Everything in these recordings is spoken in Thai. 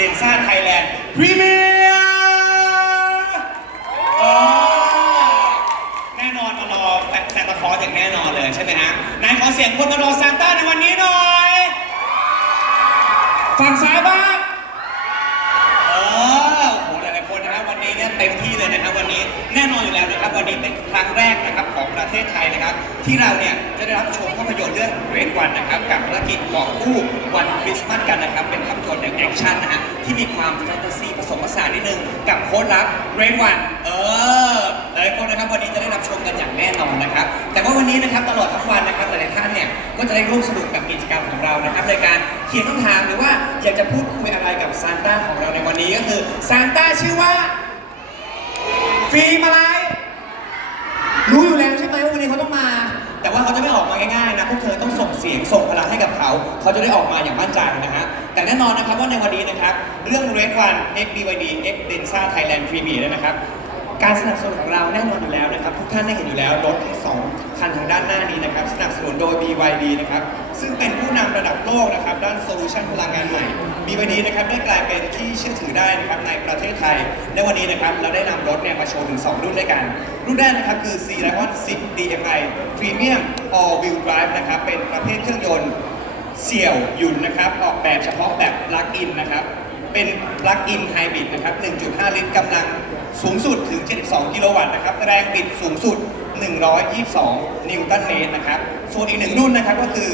เดนซ่าไทยแลนด์พรีเมียร์แน่นอนมารอแฟนตาคลอสอย่างแน่นอนเลยใช่ไหมฮะไหนขอเสียงคนมารอซานต้าในวันนี้หน่อย ฝั่งซ้ายบ้าง เออโอ้โหหลายๆคนนะครับวันนี้เนะครับวันนี้แน่นอนอยู่แล้วนะครับวันนี้เป็นครั้งแรกนะครับของประเทศไทยนะครับ ที่เราเนี่ยจะได้รับชมภาพยนตร์เรื่องเรนวันนะครับกับภารกิจกอบกู้วันคริสต์มาสกันนะครับเป็นภาพยนตร์ในแอคชั่นนะฮะที่มีความแฟนตาซีผสมผสานนิดนึงกับโค้ดลับเรนวันเออหลายคนนะครับวันนี้จะได้รับชมกันอย่างแน่นอนนะครับแต่ว่าวันนี้นะครับตลอดทั้งวันนะครับหลายๆท่านเนี่ยก็จะได้ร่วมสนุกกับกิจกรรมของเรานะครับในการเขียนคำถามหรือว่าอยากจะพูดคุยอะไรกับซานต้าของเราในวันนี้ก็คือซานต้าชื่อว่า ฟิล์มอะไร รู้อยู่แล้วใช่ไหมว่าวันนี้เขาต้องมา แต่ว่าเขาจะไม่ออกมาง่ายๆนะพวกเธอต้องส่งเสียงส่งพลังให้กับเขา เขาจะได้ออกมาอย่างมั่นใจนะฮะ แต่แน่นอนนะครับว่าในวันนี้นะครับ เรื่อง Red One X BYD X Densa Thailand Premier เนี่ยนะครับการสนับสนุนของเราแน่นอนอยู่แล้วนะครับ ทุกท่านได้เห็นอยู่แล้วรถทั้งสองคันทางด้านหน้านี้นะครับ สนับสนุนโดย BYD นะครับ ซึ่งเป็นผู้นำระดับโลกนะครับด้านโซลูชันพลังงานใหม่ BYD นะครับได้กลายเป็นที่เชื่อถือได้นะครับในประเทศไทยในวันนี้นะครับเราได้นำรถเนี่ยมาโชว์ถึง 2 รุ่นด้วยกัน รุ่นแรกนะครับคือ C Lion 10 DMI Premium All Wheel Drive นะครับเป็นประเภทเครื่องยนต์เสี่ยวหยุ่นนะครับออกแบบเฉพาะแบบปลั๊กอินนะครับเป็นปลั๊กอินไฮบริดนะครับ 1.5 ลิตรกำลังสูงสุดถึง 72 กิโลวัตต์นะครับ แรงบิดสูงสุด 122 นิวตันเมตรนะครับ ส่วนอีกหนึ่งรุ่นนะครับก็คือ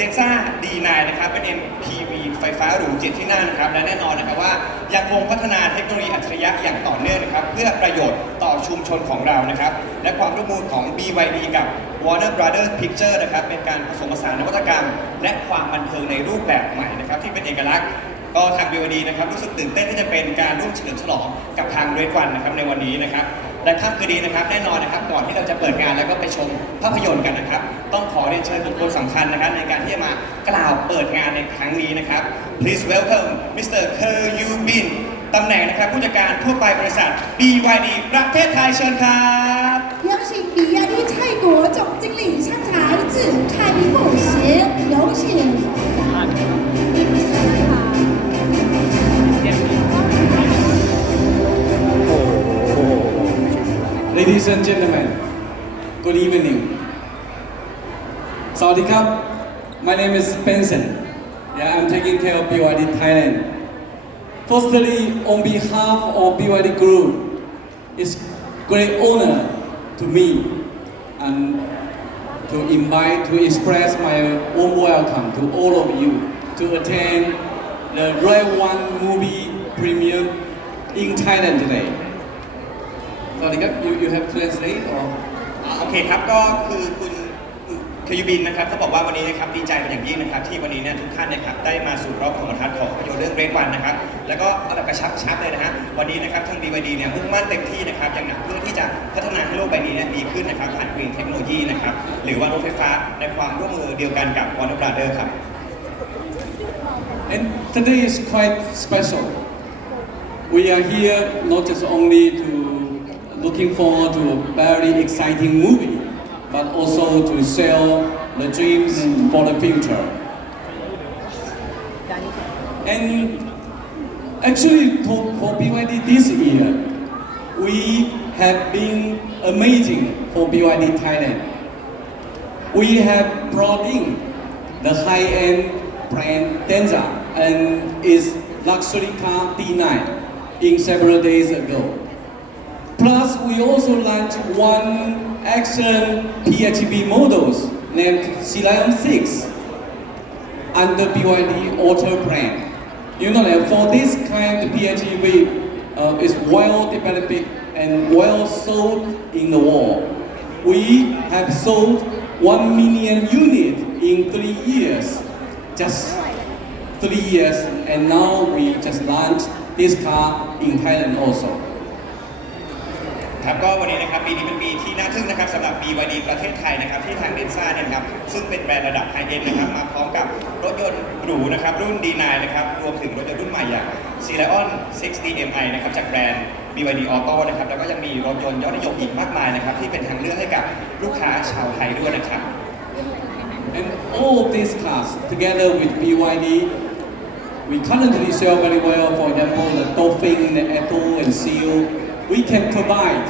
d e x a D9 นะครับ เป็น MPV ไฟฟ้าหรูเจ็ดที่นั่งนะครับ และแน่นอนนะครับว่ายังคงพัฒนาเทคโนโลยีอัจฉริยะอย่างต่อเนื่องนะครับ เพื่อประโยชน์ต่อชุมชนของเรานะครับ และความร่วมมือของ BYD กับ Warner Brothers Picture นะครับ เป็นการผสมผสานนวัตกรรม และความบันเทิงในรูปแบบใหม่นะครับ ที่เป็นเอกลักษณ์ก็ทาง BYD นะครับรู้สึกตื่นเต้นที่จะเป็นการร่วมเฉลิมฉลองกับทางเรดวันนะครับในวันนี้นะครับ และค่ำคืนนี้นะครับแน่นอนนะครับก่อนที่เราจะเปิดงานแล้วก็ไปชมภาพยนตร์กันนะครับ ต้องขอเรียนเชิญบุคคลสำคัญนะครับในการที่จะมากล่าวเปิดงานในครั้งนี้นะครับ Please welcome Mr. Kerr Yu Bin ตำแหน่งนะครับผู้จัดการทั่วไปบริษัท BYD ประเทศไทยเชิญครับ 邀请比亚迪泰国总经理上台致开幕词，有请。 Ladies and gentlemen, good evening. Krap. My name is Benson. Yeah, I'm taking care of BYD Thailand. Firstly, on behalf of BYD Group, it's great honor to me and to invite to express my warm welcome to all of you to attend the Red One movie premiere in Thailand today. สวัสดีครับ you you have translate or โอเคครับก็คือคุณเคยูบินนะครับเขาบอกว่าวันนี้นะครับดีใจเป็นอย่างยิ่งนะครับที่วันนี้เนี่ยทุกท่านนะครับได้มาสู่รอบของทัศน์ของภาพยนตร์เรื่องเรดวันนะครับแล้วก็เอาแบบกระชับชับเลยนะฮะวันนี้นะครับทาง BYD เนี่ยมุ่งมั่นเต็มที่นะครับอย่างหนักเพื่อที่จะพัฒนาให้โลกใบนี้เนี่ยดีขึ้นนะครับผ่านกรีนเทคโนโลยีนะครับหรือว่ารถไฟฟ้าในความร่วมมือเดียวกันกับ Warner Brothers ครับ and today is quite special we are here not just only to looking forward to a very exciting movie but also to sell the dreams for the future and actually for, for BYD this year we have been amazing for BYD Thailand we have brought in the high-end brand Denza and its luxury car D9 in several days ago. Plus, we also launched one action PHEV models named Sea Lion 6 under BYD Auto brand. You know that for this kind of PHEV uh, is well developed and well sold in the world. We have sold 1 million units in three years. Just three years, and now we just launched this car in Thailand also. ครับก็วันนี้นะครับปีนี้เป็นปีที่น่าทึ่งนะครับสำหรับ BYD ประเทศไทยนะครับที่ทางเดนซ่าเนี่ยนะครับซึ่งเป็นแบรนด์ระดับไฮเอ็นนะครับมาพร้อมกับรถยนต์หรูนะครับรุ่น D9 นะครับรวมถึงรถยนต์รุ่นใหม่อย่าง c e l i o n 6 DMI นะครับจากแบรนด์ BYD Auto นะครับแล้วก็ยังมีรถยนต์ยอดนิยมอีกมากมายนะครับที่เป็นทางเลือกให้กับลูกค้าชาวไทยด้วยนะครับ And all of these cars, together with BYD, we currently sell very well for dolphin, Eto, and seal, we can provide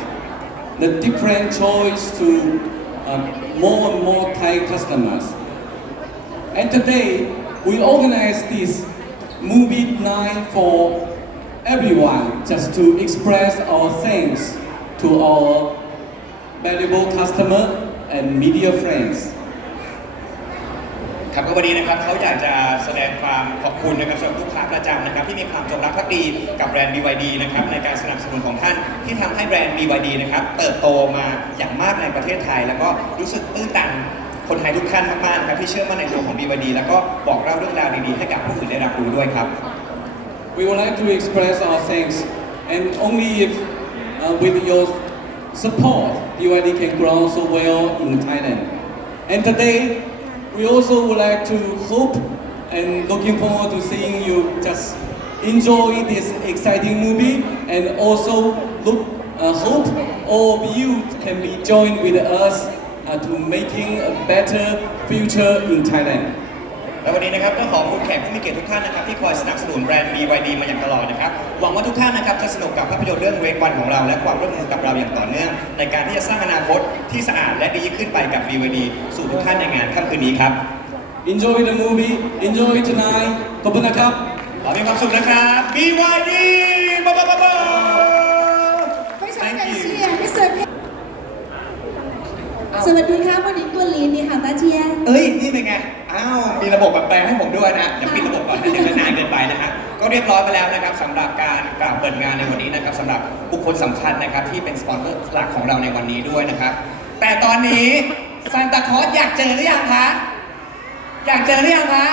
the different choice to uh, more and more Thai customers. And today, we organize this movie night for everyone just to express our thanks to our valuable customer and media friends. ครับก็วันนี้นะครับเขาอยากจะแสดงความขอบคุณนะครับสำหรับลูกค้าประจำนะครับ ที่มีความจงรักภักดีกับแบรนด์ BYD นะครับในการสนับสนุนของท่านที่ทำให้แบรนด์ BYD นะครับเติบโตมาอย่างมากในประเทศไทย แล้วก็รู้สึกตื้นตันคนไทยทุกท่านมากๆนะครับที่เชื่อมั่นในตัวของ BYD แล้วก็บอกเล่าเรื่องราวดีๆให้กับผู้อื่นได้รับรู้ด้วยครับ We would like to express our thanks, and only if uh, with your support, BYD can grow so well in Thailand. And today, we also would like to hope and looking forward to seeing you just enjoy this exciting movie, and also look uh, hope all of you can be joined with us uh, to making a better future in Thailand. และวันนี้นะครับก็ขอขอบคุณแขกผู้มีเกียรติทุกท่านนะครับที่คอยสนับสนุนแบรนด์ BYD มาอย่างตลอดนะครับหวังว่าทุกท่านนะครับจะสนุกกับภาพยนตร์เรื่องเวกวันของเรา และความร่วมมือกับเราอย่างต่อเนื่อง ในการที่จะสร้างอนาคตที่สะอาดและดีขึ้นไปกับ BYD สู่ทุกท่านในงานค่ำคืนนี้ครับ Enjoy the movie Enjoy tonight ขอบคุณนะครับขอมีความสุขนะครับ BYD บ๊าบ๊าบ๊าบ๊า Thank you สวัสดีค่ะวันนี้ตัวลีนนี่ค่ะตาเชีย เอ้ย นี่เป็นไง อ้าว มีระบบแบบแปลให้ผมด้วยนะเดี๋ยวปิดระบบก่อนนะเดี๋ยวจะนานเกินไปนะฮะ ก็เรียบร้อยไปแล้วนะครับสำหรับการกล่าวเปิดงานในวันนี้นะครับสำหรับบุคคลสำคัญนะครับที่เป็นสปอนเซอร์หลักของเราในวันนี้ด้วยนะครับ แต่ตอนนี้ซานตาคลอสอยากเจอหรือยังคะ อยากเจอหรือยังคะ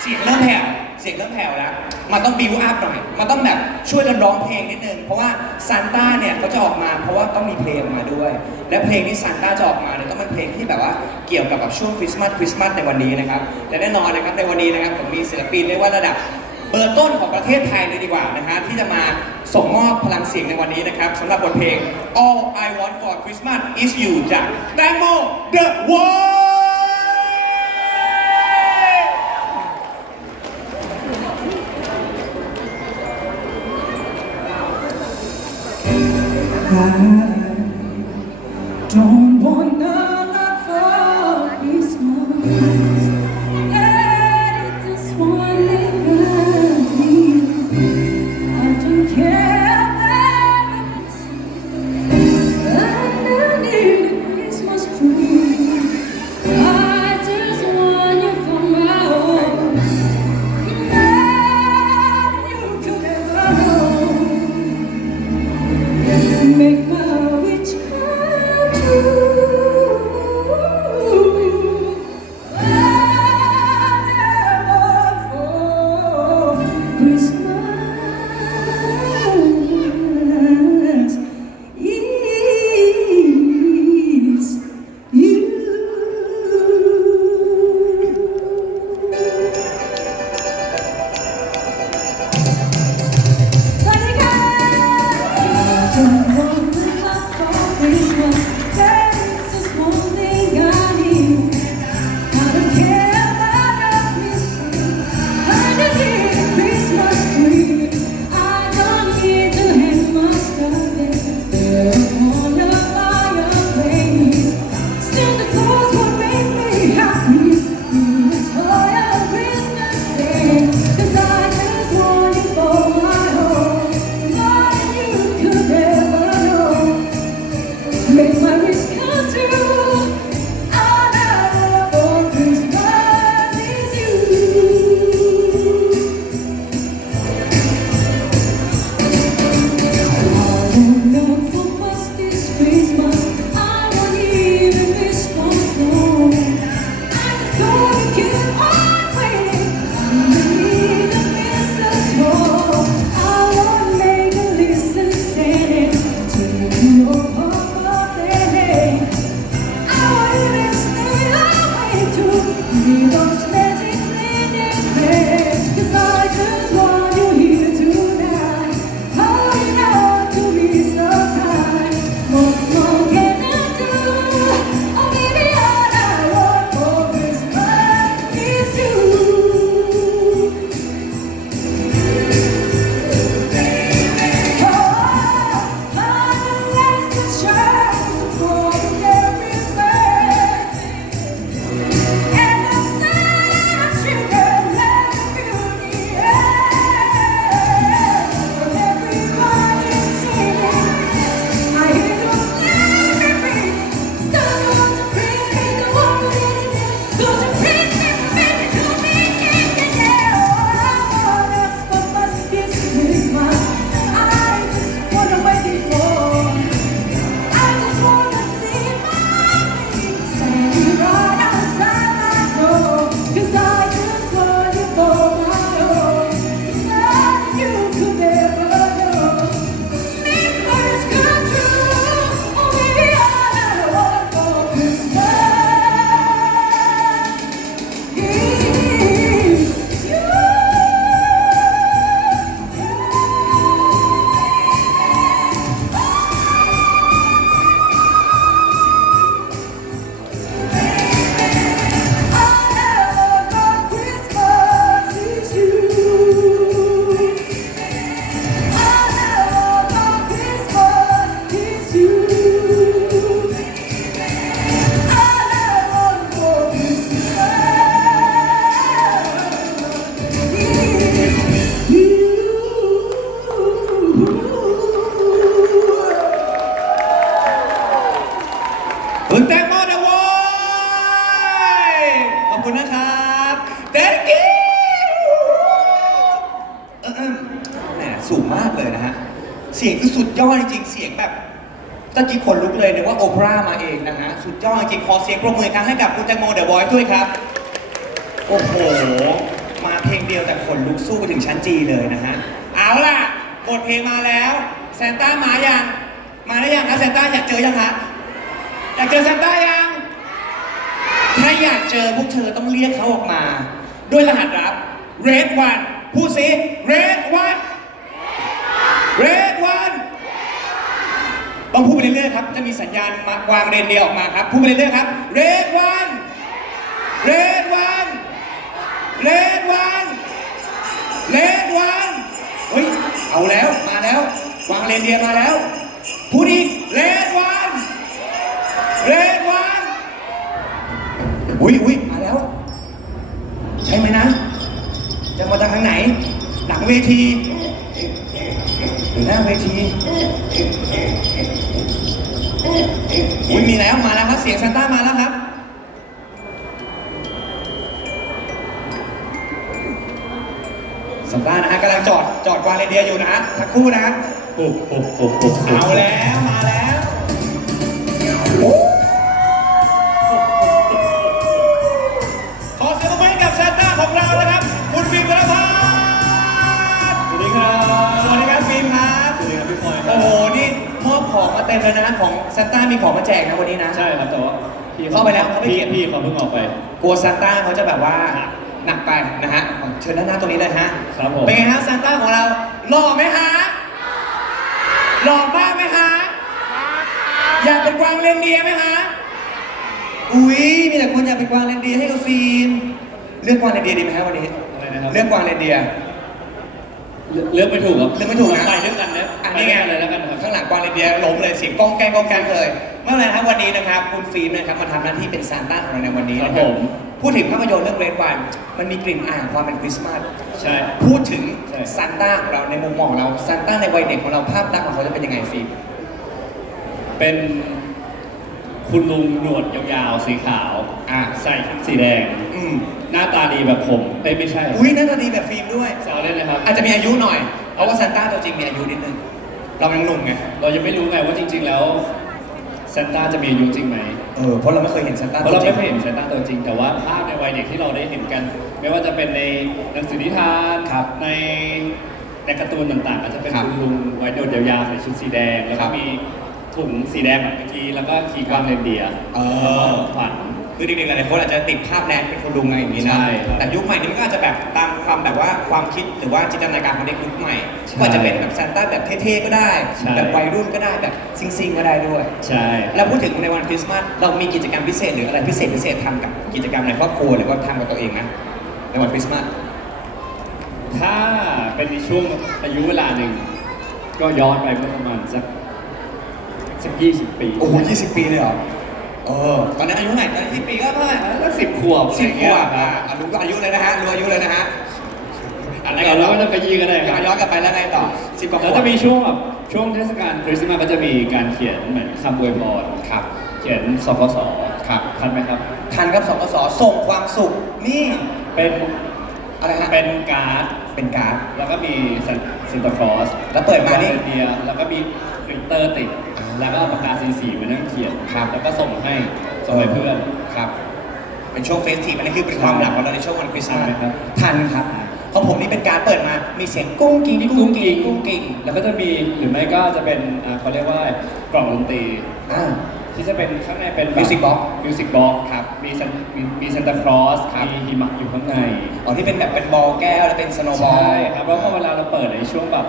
เสียงเริ่มแผ่ว เสียงเริ่มแผ่วแล้ว มันต้องบิวอัพหน่อย มันต้องแบบช่วยกันร้องเพลงนิดนึง เพราะว่าซานต้าเนี่ยเขาจะออกมาเพราะว่าต้องมีเพลงมาด้วย และเพลงที่ซานต้าจะออกมาเนี่ยต้องเป็นเพลงที่แบบว่าเกี่ยวกับแบบช่วงคริสต์มาสคริสต์มาสในวันนี้นะครับและแน่นอนนะครับในวันนี้นะครับผมมีศิลปินเรียกว่าระดับเบอร์ต้นของประเทศไทยเลยดีกว่านะฮะที่จะมาส่งมอบพลังเสียงในวันนี้นะครับสำหรับบทเพลง All I Want for Christmas Is You จากแตงโม The Voice ตะกี้ขนลุกเลยนึกว่าโอเปร่ามาเองนะฮะ สุดยอดจริงขอเสียงปรบมือครั้งให้กับคุณแตงโมเดอะบอยด้วยครับ โอ้โห มาเพลงเดียวแต่ขนลุกสู้ไปถึงชั้นจีเลยนะฮะ เอาล่ะบทเพลงมาแล้วแซนต้ามายัง มาได้ยังคะแซนต้าอยากเจอยังคะอยากเจอแซนต้ายัง ถ้าอยากเจอพวกเธอต้องเรียกเขาออกมา ด้วยรหัสลับ red one พูดสิ red one red one ต้องพูดไปเรื่อยๆครับ จะมีสัญญาณมาวางเรนเดียออกมาครับ พูดไปเรื่อยๆครับ red one red one red one red one เฮ้ย เอาแล้ว มาแล้ว วางเรนเดียมาแล้ว พูดอีก red one red one อุ้ยอุ้ยมาแล้ว ใช่ไหมนะ จะมาจากทางไหน หลังเวที งจอดจอดวางเรนเดียร์อยู่นะทักครู่นะโอ้โหโอ้โหเอาแล้วมาแล้วขอเสียงปรบมือให้กับซานต้าของเรานะครับคุณฟิล์มกระพันสวัสดีครับสวัสดีครับฟิล์มครับสวัสดีครับพี่พลอยครัโอ้บโหนี่มอบของมาเต็มเลยนะของซานต้ามีของมาแจกนะวันนี้นะใช่ครับแต่ว่าพี่เข้าไปแล้วเข้าไปพี่เขียนพี่เขาเพิ่งออกไป กลัวซานต้าเขาจะแบบว่า หนักไปนะฮะเชิญด้านหน้าตรงนี้เลยฮะครับผม เป็นไงฮะซานต้าของเราหล่อไหมฮะหล่อมากไหมฮะอยากเป็นกวางเรนเดียร์ไหมฮะอุ้ยมีแต่คนอยากเป็นกวางเรนเดียร์ให้กับฟิล์มเลือกกวางเรนเดียร์ดีไหมฮะวันนี้อะไรนะครับเลือกกวางเรนเดียร์เลือกไม่ถูกครับเลือกไม่ถูกนะ ไปด้วยกันนะอันไปนี้ด้ไงวยกันเลยแล้วกันครับ ข้างหลังกวางเรนเดียร์ล้มเลยเสียงก้องแกงก้องแกงเลย เมื่อไหร่นะครับวันนี้นะครับคุณฟิล์มนะครับมาทำหน้าที่เป็นซานต้าของเราในวันนี้นะคครัรับบผม พูดถึงภาพยนตร์เรื่องเรดวันมันมีกลิ่นอายของความเป็นคริสต์มาสใช่พูดถึงใช่ ซานต้าของเราในมุมมองของเราซานต้าในวัยเด็กของเราภาพลักษณ์ของเขาจะเป็นยังไงฟิล์มเป็นคุณลุงหนวดยาวๆสีขาว อ่าใส่ชุดสีแดง อืมหน้าตาดีแบบผมเอ้ยไม่ใช่อุ้ยหน่าตาดีแบบฟิล์มด้วยแซวเล่นเลยครับ อาจจะมีอายุหน่อย เพราะว่าซานต้าตัวจริงมีอายุนิดนึง เรายังหนุ่มไง เรายังไม่รู้ไงว่าจริง ๆ แล้วซานต้าจะมีอายุจริงไหมเออเพราะเราไม่เคยเห็นซานต้าเพราะตัวเราจริไม่งเคยเห็นซานต้าตัวจริง แต่ว่าภาพในวัยเด็กที่เราได้เห็นกัน ไม่ว่าจะเป็นในหนังสือนิทานครับในในการ์ตูนต่างๆก็จะเป็นครับคุณลุงไว้โดดยาวๆใส่ชุดสีแดง แล้วครัก็บมีถุงสีแดงแบบเมื่อกี้แล้วก็ขี่กวางเรนเดียร์เออ แล้วก็ของขวัญ คือเด็กๆหลายคนอาจจะติดภาพแนนเป็นคนลุงอะไรอย่างนี้นะใช่ครับแต่ยุคใหม่นี้มันก็อาจจะแบบตามความแบบว่าความคิดหรือว่าจินตนาการของเด็กยุคใหม่ใช่ก็อาจจะเป็นแบบซานต้าแบบเท่ๆก็ได้ ใช่ แบบวัยรุ่นก็ได้แบบซิงๆก็ได้ด้วย ใช่ แล้วพูดถึงในวันคริสต์มาสเรามีกิจกรรมพิเศษหรืออะไรพิเศษพิเศษทำกับกิจกรรมในครอบครัวหรือว่าทำกับตัวเองไหมในวันคริสต์มาส ถ้าเป็นในช่วงอายุเวลาหนึ่ง ก็ย้อนไปเมื่อประมาณสักสักยี่สิบปี โอ้โหยี่สิบปีเลยเหรอเออตอนนั้นอายุเท่าไหร่ตอนนั้นยี่สิบปีก็เท่าไหร่แล้วสิบขวบสิบขวบคอะรับอะรู้ก็อายุเลยนะฮะรู้อายุเลยนะฮะอะไรเรากันเราต่อก็จะไปยีก็ได้คย้รัอบนย้อนกลับไปแล้วไงต่อสิบกว่าขแล้ววบจะมีช่วงแบบช่วงเทศกาลคริสต์มาสก็จะมีการเขียนเหมือนคำอวยพรครับ เขียนสกสครับทันไหมครับ ทันครับสกสส่งความสุขนี่เป็นอะไรฮะเป็นการ์ดเป็นการ์ด แล้วก็มีซันตาคลอสแล้วเปิดมานี่ เดียแล้วก็มีกริตเตอร์ติด อ่าแล้วก็ปากกาสีสีมานั่งเขียนครับ แล้วก็ส่งให้ส่งให้เพื่อนครับ เป็นช่วงเฟสทีฟอันนี้คือเป็นความหลักของเราในช่วงวันคริสต์มาทันไหมสครับ ทันครับของผมนี่เป็นการดเปิดมา มีเสียงกุ้งกิ้งกุ้งกิ้งกุ้งกิ้งแล้วก็จะมีหรือไม่ก็จะเป็นอ่าเขาเรียกว่ากล่องดนตรีอ่า ที่จะเป็นข้างในเป็น Music box มิวสิกบ็อกครับมีซันมีมีซันตาคลอสครับ มีหิมะอยู่ข้างใน อ๋อที่เป็นแบบเป็นบอลแก้วแล้วเป็นสโนว์บอล ใช่ครับแล้วพอเวลาเราเปิดในช่วงแบบ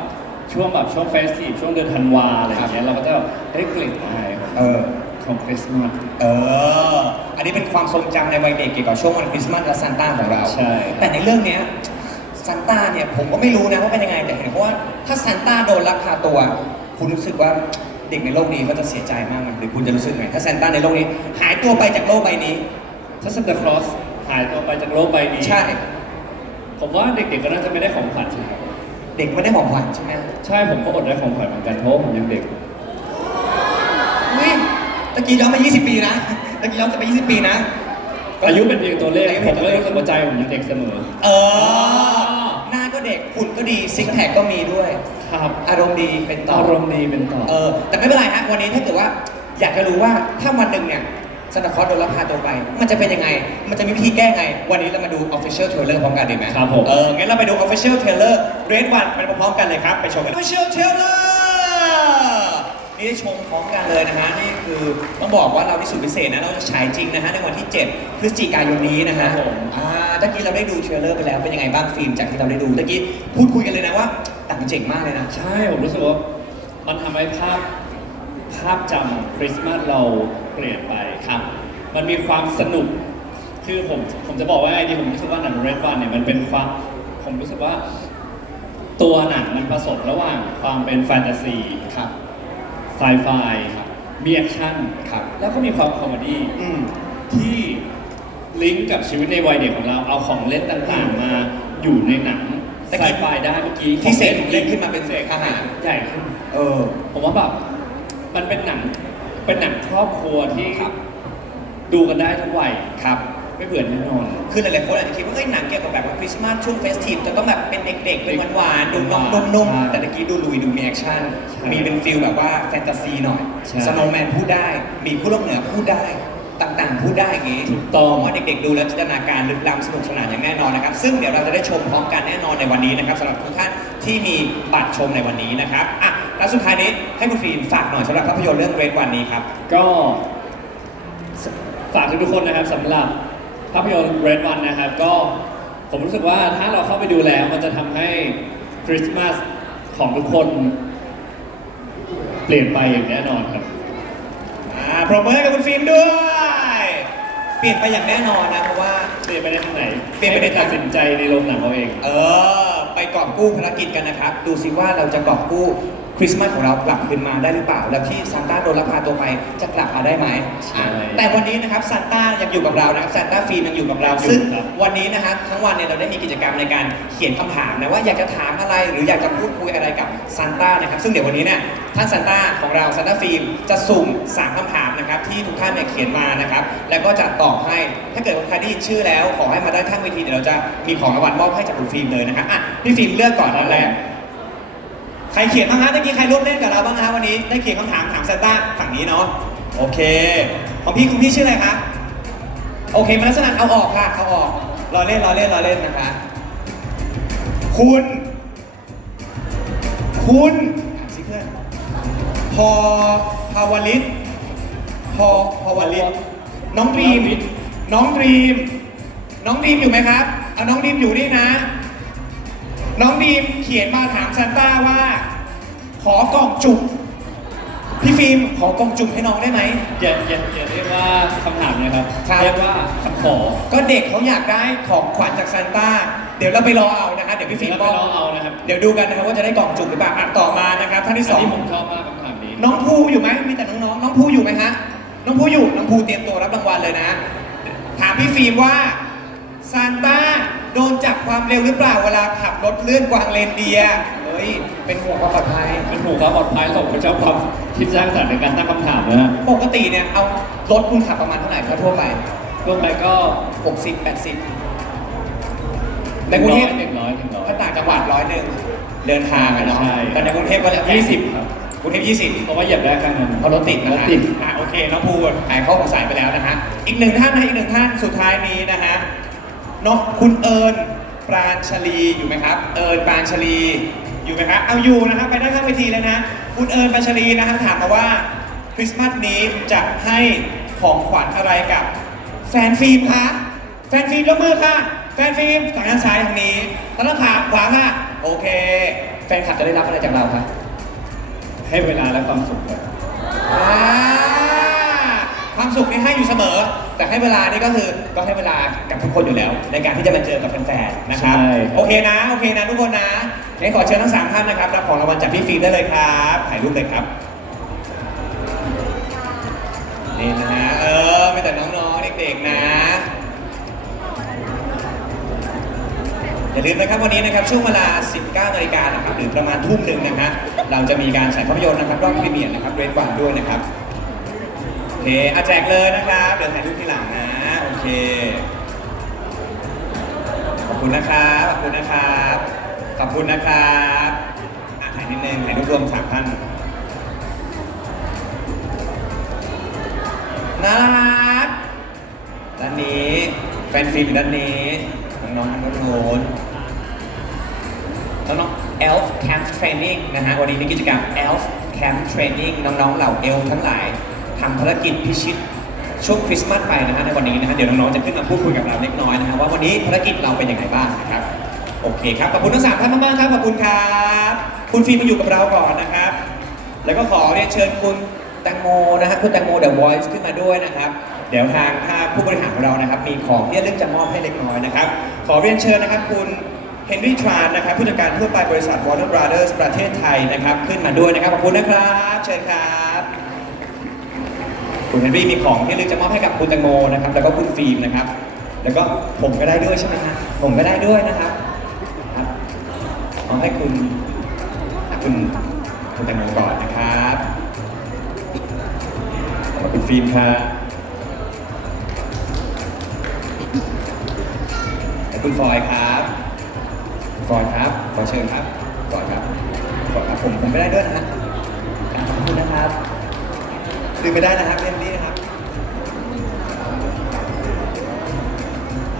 ช่วงแบบช่วงเฟสทีฟช่วงเดือนธันวาอะไรอย่างเงี้ยเราก็จะได้กลิ่นอายของเออ ของคริสต์มาส เออ อันนี้เป็นความทรงจำในวัยเด็กเกี่ยวกับช่วงวันคริสต์มาสและซานต้าของเราใช่ แต่ในเรื่องเนี้ยซานต้าเนี่ยผมก็ไม่รู้นะว่าเป็นยังไงแต่เห็นเขาว่าถ้าซานต้าโดนลักพาตัว คุณรู้สึกว่าเด็กในโลกนี้เขาจะเสียใจมากไหมหรือคุณจะรู้สึกไงถ้าซานต้าในโลกนี้ หายตัวไปจากโลกใบนี้ ถ้าซันตาคลอสหายตัวไปจากโลกใบนี้ใช่ ผมว่าเด็กๆก็น่าจะไม่ได้ของขวัญใช่ไหมครับ เด็กไม่ได้ของขวัญใช่ไหมใช่ผมก็อดได้ของขวัญเหมือนกันเพราะว่าผมยังเด็กนี่ตะกี้ย้อนไป 20 ปีนะตะกี้ย้อนไป 20 ปีนะ อายุเป็นเพียงตัวเลขอายุผเป็มนตัวก็เลขรู้สึกว่าใจผมยังเด็กเสมอ เออ หน้าก็เด็กด็กหุ่นก็ดีซิกแพคก็มีด้วย ครับอารมณ์ดีเป็นต่ออารมณ์ดีเป็นต่อ เออแต่ไม่เป็นไรฮะวันนี้ถ้าเกิดว่าอยากจะรู้ว่าถ้าวันหนึ่งเนี่ย ซานตาคลอสโดนลักพาตัวไป มันจะเป็นยังไง มันจะมีวิธีแก้ไง วันนี้เรามาดู Official Trailer พร้อมกันดีไหมครับผม เออ งั้นเราไปดู Official Trailer Red One ไปพร้อมๆกันเลยครับ ไปชมกัน Official Trailer นี่ได้ชมพร้อมกันเลยนะฮะ นี่คือต้องบอกว่าเราที่สุดพิเศษนะ เราจะฉายจริงนะฮะในวันที่ 7 พฤศจิกายนนี้นะฮะครับผม อ่าตะกี้เราได้ดูเทรลเลอร์ไปแล้ว เป็นยังไงบ้างฟิล์มจากที่เราได้ดูตะกี้พูดคุยกันเลยนะว่าต่างเจ๋งมากเลยนะ ใช่ ผมรู้สึกว่ามันทำให้ภาพภาพจำคริสต์มาสเราเปลี่ยนไปครับ มันมีความสนุก คือผมผมจะบอกว่าไงดีผมรู้สึกว่าหนัง Red One เนี่ยมันเป็นความผมรู้สึกว่า ตัวหนังมันผสมระหว่างความเป็นแฟนตาซีครับไซไฟมีแอคชั่นครับแล้วก็มีความคอมเมดี้อืมที่ลิงก์กับชีวิตในวัยเด็กของเราเอาของเล่นต่างๆมาอยู่ในหนังตะไซกี้ไฟได้เมื่อกี้ที่เสกของเล่นขึ้นมาเป็นทหารใหญ่ขึ้นเออ ผมว่าแบบมันเป็นหนัง เป็นหนังครอบครัวที่ครับดูกันได้ทุกวัยครับ ไม่เบื่อแน่นอน คือหลายๆคนอาจจะคิดว่าเอ้ยหนังเกี่ยวกับแบบว่าคริสต์มาสช่วงเฟสทีฟจะต้องแบบเป็นเด็กๆ เป็นหวานๆ ดูน้องหวานๆนุ่มใช่ๆแต่ตะกี้ดูลุยดูมีแอคชั่นใช่มีเป็นฟิลแบบว่าแฟนตาซีหน่อย ใช่ สโนว์แมนพูดได้ มีผู้โลกเหนือพูดได้ ต่างๆ พูดได้อย่างงี้ถูกต้อง ว่าเด็กๆดูแล้วจินตนาการลึกล้ำสนุกสนานอย่างแน่นอนนะครับ ซึ่งเดี๋ยวเราจะได้ชมพร้อมกันแน่นอนในวันนี้นะครับสำหรับทุกท่านที่มีบัตรชมในวันนี้นะครับอะแล้วสุดท้ายนี้ให้คุณฟิล์มฝากหน่อยสำหรับภาพยนตร์เรื่องเรดวันนี้ครับ ก็สฝากทุกๆคนนะครับสำหรับภาพยนตร์ Red One นะครับ ก็ผมรู้สึกว่าถ้าเราเข้าไปดูแล้วมันจะทำให้คริสต์มาสของทุกคน เปลี่ยนไปอย่างแน่นอนครับ อ่าปรบมือให้กับคุณฟิล์มด้วย เปลี่ยนไปอย่างแน่นอนนะเพราะว่า เปลี่ยนไปในทางไหนเปลี่ยนไปในทางตัดสินใจในโรงหนังเอาเอง เออ ไปกอบกู้ภารกิจกันนะครับ ดูซิว่าเราจะกอบกู้ค ริสต์มาสของเรากลับคืนมาได้หรือเปล่า แล้วที่ซานต้าโดนลักพาตัวไปจะกลับมาได้ไหมใช่อะแต่วันนี้นะครับซานต้ายังอยู่กับเรานะครับซานต้าฟิล์มยังอยู่กับเรา อยู่ซึ่งครับ วันนี้นะครับทั้งวันเนี่ยเราได้มีกิจกรรมในการเขียนคำถามนะว่าอยากจะถามอะไรหรืออยากจะพูดคุยอะไรกับซานต้านะครับซึ่งเดี๋ยววันนี้เนี่ยท่านซานต้าของเราซานต้าฟิล์มจะสุ่มสามคำถามนะครับที่ทุกท่านเนี่ยเขียนมานะครับแล้วก็จะตอบให้ถ้าเกิดว่าใครได้ยินชื่อแล้ว ขอให้มาได้ข้างเวทีเดี๋ยวเราจะมีของรางวัลมอบให้จากคุณฟิล์มเลยนะครับอะพี่ฟิล์มเลือกก่อนอันแรก ใครเขียนบ้างฮะเมื่อกี้ใครร่วมเล่นกับเราบ้างฮะวันนี้ ได้เขียนคำถามถามซานต้าฝั่งนี้เนาะ โอเค ของพี่คุณพี่ชื่ออะไรคะ โอเคมาลักษณะเอาออกค่ะ เอาออก รอเล่น รอเล่น รอเล่นนะคะ คุณ คุณอ่านสิเพื่อนพอพาวลิตพอพาวลิตน้องดรีม น้องดรีม น้องดรีมอยู่ไหมครับ เอาน้องดรีมอยู่นี่นะ น้องดีมเขียนมาถามซานต้าว่า ขอกล่องจุ่มพี่ฟิล์มขอกล่องจุ่มให้น้องได้ไหม อย่าอย่าอย่าเรียกว่าคำถามนะครับครับ เรียกว่าคำขอก็เด็กเขาอยากได้ของขวัญจากซานต้า เดี๋ยวเราไปรอเอานะคะเดี๋ยวพี่ฟิล์มแล้วบไปอกรอเอานะครับเดี๋ยวดูกันนะครับว่าจะได้กล่องจุ่มหรือเปล่าอะต่อมานะครับท่านที่สอัอนงนี้ผมชอบมากคำถามนี้น้องภูอยู่ไหมมีแต่น้องๆ น้องภูอยู่ไหมฮะ น้องภูอยู่ น้องภูเตรียมตัวรับรางวัลเลยนะ ถามพี่ฟิล์มว่าซานต้า โดนจับความเร็วหรือเปล่าเวลาขับรถเลื่อนกวางเลนเดียร์เฮ้ยเป็นห่วงความปลอดภัย เป็นหมู่ความปลอดภัยของเจ้าความคิดสร้างสรรค์ในการตั้งคำถามนะฮะปกติเนี่ยเอารถคุณขับประมาณเท่าไหร่ถ้าทั่วไปทั่วไปก็60 80ในกรุงเทพหนึ่งร้อยหนึ่งร้อยถ้าต่างจังหวัดร้อยหนึ่งเดินทางอะเนาะใช่ แต่ในกรุงเทพก็จะยี่สิบครับกรุงเทพ20เพราะว่าเหยียบได้ข้างนั้นเพราะรถติดนะรถฮะติด อะโอเค น้องภูหายข้อสงสัยไปแล้วนะฮะ อีกหนึ่งท่านนะอีกหนึ่งท่านสุดท้ายนี้นะฮะ น้องคุณเอิญปราณชลีอยู่ไหมครับ เอิญปราณชลีอยู่ไหมครับเอาอยู่นะครับไปได้ข้างเวทีเลยนะ คุณเอิญปราณชลีนะครับถามมาว่าคริสต์มาสนี้จะให้ของขวัญอะไรกับแฟนฟิล์มคะแฟนฟิล์มยกมือค่ะ แฟนฟิล์มทางด้านซ้ายทางนี้ทางด้านขวาขวาค่ะ โอเค แฟนคลับจะได้รับอะไรจากเราคะให้เวลาและความสุขครับอ่าความสุขนี่ให้อยู่เสมอ แต่ให้เวลานี่ก็คือก็ให้เวลากับทุกคนอยู่แล้ว ในการที่จะมาเจอกับแฟนๆนะครับโอเคนะ โอเคนะทุกคนนะงั้นขอเชิญทั้งสามท่านนะครับรับของรางวัลจากพี่ฟิล์มได้เลยครับถ่ายรูปเลยครับนี่นะฮะเออมีแต่น้องๆเด็กๆนะอย่าลืมนะครับวันนี้นะครับช่วงเวลา 19นาฬิกานะครับหรือประมาณทุ่มหนึ่งนะฮะเราจะมีการฉายภาพยนตร์นะครับรอบพรีเมียร์นะครับเรดวันด้วยนะครับโอ เคอาแจกเลยนะครับ เดี๋ยวถ่ายรูปทีหลังนะ โอเค ขอบคุณนะครับ ขอบคุณนะครับ ขอบคุณนะครับอะถ่ายนิดนึง ถ่ายรูปรวมสามท่านน่ารักด้านนี้ แฟนฟิล์มอยู่ด้านนี้ น้องๆทางด้านโน้นน้องๆ Elf Camp Training นะฮะ วันนี้มีกิจกรรม Elf Camp Training น้องๆ เหล่าเอลทั้งหลาย ทำภารกิจพิชิตช่วงคริสต์มาสไปนะฮะในวันนี้นะฮะเดี๋ยวน้องๆจะขึ้นมาพูดคุยกับเราเล็กน้อยนะฮะว่าวันนี้ภารกิจเราเป็นยังไงบ้างนะครับโอเคครับขอบคุณทั้งสามท่านมากๆครับขอบคุณครับคุณฟิล์มมาอยู่กับเราก่อนนะครับ แล้วก็ขอเรียนเชิญคุณแตงโมนะฮะคุณแตงโมเดอะวอยซ์ขึ้นมาด้วยนะครับ เดี๋ยวทางภาผู้บริหารของเรานะครับ มีของที่ระลึกจะมอบให้เล็กน้อยนะครับ ขอเรียนเชิญนะครับคุณเฮนรี่ทรานนะครับผู้จัดการทั่วไปบริษัท Warner Brothers ประเทศไทยนะครับ ขึ้นมาด้วยนะครับขอบคุณนะครับ เชิญครับ คุณเฮนรี่มีของที่ลึกจะมอบให้กับคุณแตงโมนะครับแล้วก็คุณฟิล์มนะครับ แล้วก็ผมก็ได้ด้วยใช่ไหมฮะผมก็ได้ด้วยนะครับครับเอให้คุณคุณคุณแตงโมก่อนนะครับขอบคุณฟิล์มครับและคุณฟอยครับฟอยครับขอเชิญครับฟอยครับฟอยครับผมผมไม่ได้ด้วยนะฮะขอบคุณนะครับ ลืมไม่ได้นะครับเล่นนี้นะครับ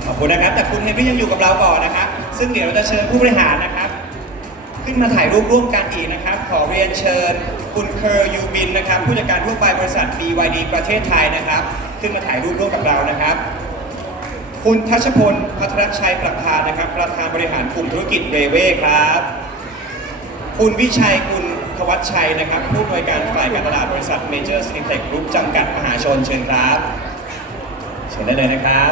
ขอบคุณนะครับแต่คุณเฮนรี่ยังอยู่กับเราก่อนนะครับ ซึ่งเดี๋ยวเราจะเชิญผู้บริหารนะครับ ขึ้นมาถ่ายรูปร่วมกันอีกนะครับ ขอเรียนเชิญคุณเคอร์ยูบินนะครับ ผู้จัดการทั่วไปบริษัท BYD ประเทศไทยนะครับ ขึ้นมาถ่ายรูปร่วมกับเรานะครับ คุณทัชพลพัทรชัยประพานะครับ ประธานบริหารกลุ่มธุรกิจเรเว่ครับ คุณวิชัยคุณท วัชชัยนะครับ ผู้อำนวยการฝ่ายการตลาดบริษัทเมเจอร์ซินิเทคกรุ๊ปจำกัดมหาชนเชิญครับ เชิญได้เลยนะครับ